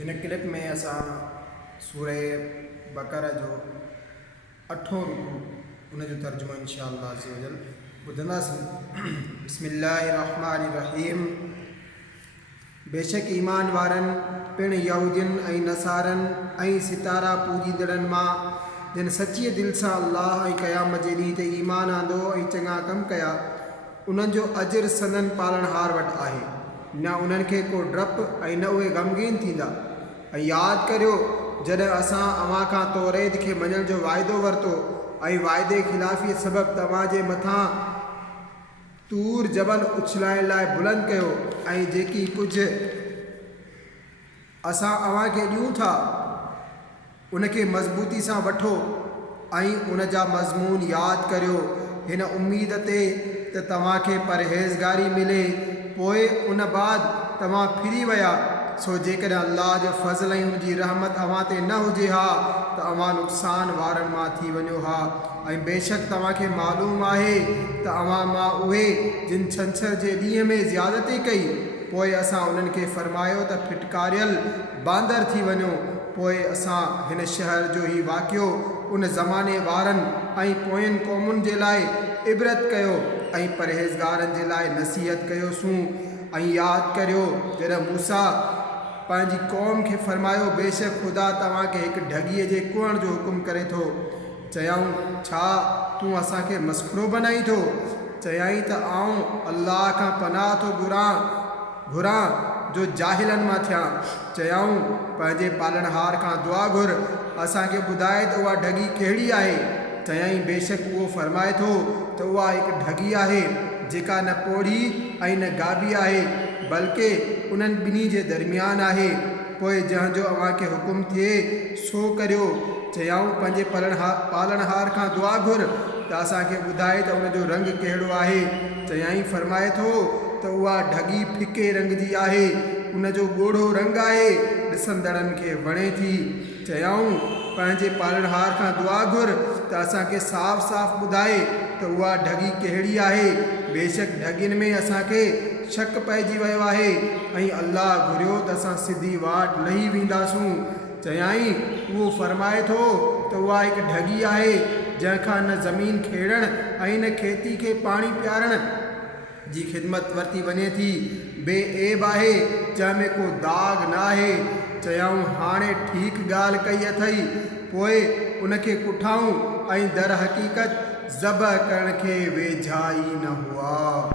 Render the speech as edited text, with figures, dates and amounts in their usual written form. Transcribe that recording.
इन क्लिप में असां सूरह बकरा जो 8हों रुकू उन जो तर्जुमो इंशाअल्लाह अज़्ज़ व जल ॿुधंदासीं। बिस्मिल्लाहिर्रहमानिर्रहीम। बेशक ईमान वारनि पिण यहूदियुनि ऐं नसारनि ऐं सितारा पूजींदड़नि मां जिन सच्चे दिल सां अल्लाह ऐं क़यामत जे ॾींहं ते ईमान आंदो ऐं चङा कम कया, उन्हनि जो अजर संदन पालणहार वटि आहे। न उन्हनि खे को डपु ऐं न उहे ग़मगीन थींदा। ऐं यादि करियो जॾहिं असां अव्हां खां तौरेत खे मञण जो वाइदो वरितो ऐं वाइदे ख़िलाफ़ी सबबि तव्हांजे मथां तूर जबल उछलाइण लाइ बुलंद कयो, ऐं जेकी कुझु असां अव्हांखे ॾियूं था उनखे मज़बूती सां वठो ऐं उन जा मज़मून यादि करियो, हिन उम्मीद ते त तव्हांखे परहेज़गारी मिले, पोइ उन बाद तव्हां फिरी विया। सो जेकॾहिं अल्लाह जो फज़ल ऐं उनजी रहमत अव्हां ते न हुजे हा त अव्हां नुक़सान वारनि मां थी वञो हा। ऐं बेशक तव्हांखे मालूम आहे त अव्हां मां उहे जिन छंछर जे ॾींहं में ज़्यादती कई, पोइ असां उन्हनि खे फ़रमायो त फिटकारियल बांदर थी वञो। पोइ असां हिन शहर जो ई वाक़ियो उन ज़माने वारनि ऐं पोयनि क़ौमुनि जे लाइ इबरत कयो ऐं परहेज़गारनि जे लाइ नसीहत कयोसीं। ऐं यादि करियो जॾहिं मूसा पंहिंजी क़ौम खे फ़रमायो, बेशक ख़ुदा तव्हांखे हिकु ढॻीअ जे कुहण जो हुकुम करे थो। चयऊं, छा तूं असांखे मस्ख़रो बनाई थो? चयाईं त आऊं अल्लाह खां पनाह थो घुरां जो जाहिलनि मां थियां। चयऊं, पंहिंजे पालणहार खां दुआ घुर, असांखे ॿुधाए त उहा ढॻी कहिड़ी आहे। चयाईं, बेशक उहो फ़रमाए थो त उहा हिकु ढॻी आहे जेका न पोढ़ी ऐं न गाबी आहे, बल्कि उन्हनि ॿिन्ही जे दरमियान आहे। पोइ जंहिंजो अव्हांखे हुकुम थिए सो करियो। चयाऊं, पंहिंजे पालणहार खां दुआ घुर त असांखे ॿुधाए त उनजो रंग कहिड़ो आहे। चयाईं, फ़रमाए थो त उहा ढॻी फिके रंग जी आहे, उनजो ॻोढ़ो रंग आहे, ॾिसंदड़नि खे वणे थी। चयाऊं, पंहिंजे पालणहार खां दुआ घुर त असांखे साफ़ साफ़ ॿुधाए त उहा ढॻी कहिड़ी आहे। बेशक ढॻियुनि में असांखे शक पइजी वियो आहे ऐं अल्लाह घुरियो त असां सिधी वाट लही वेंदासूं। चयाईं, उहो फ़रमाए थो त उहा हिकु ढॻी आहे जंहिंखां न ज़मीन खेड़ण ऐं न खेती खे पाणी पियारण जी ख़िदमत वरिती वञे थी, बेऐब आहे, जंहिंमें को दाग न आहे। चयाऊं, हाणे ठीकु ॻाल्हि कई अथई। पोइ उनखे कुठाऊं ऐं दर हक़ीक़त ज़बह करण खे वेझा ई न हुआ।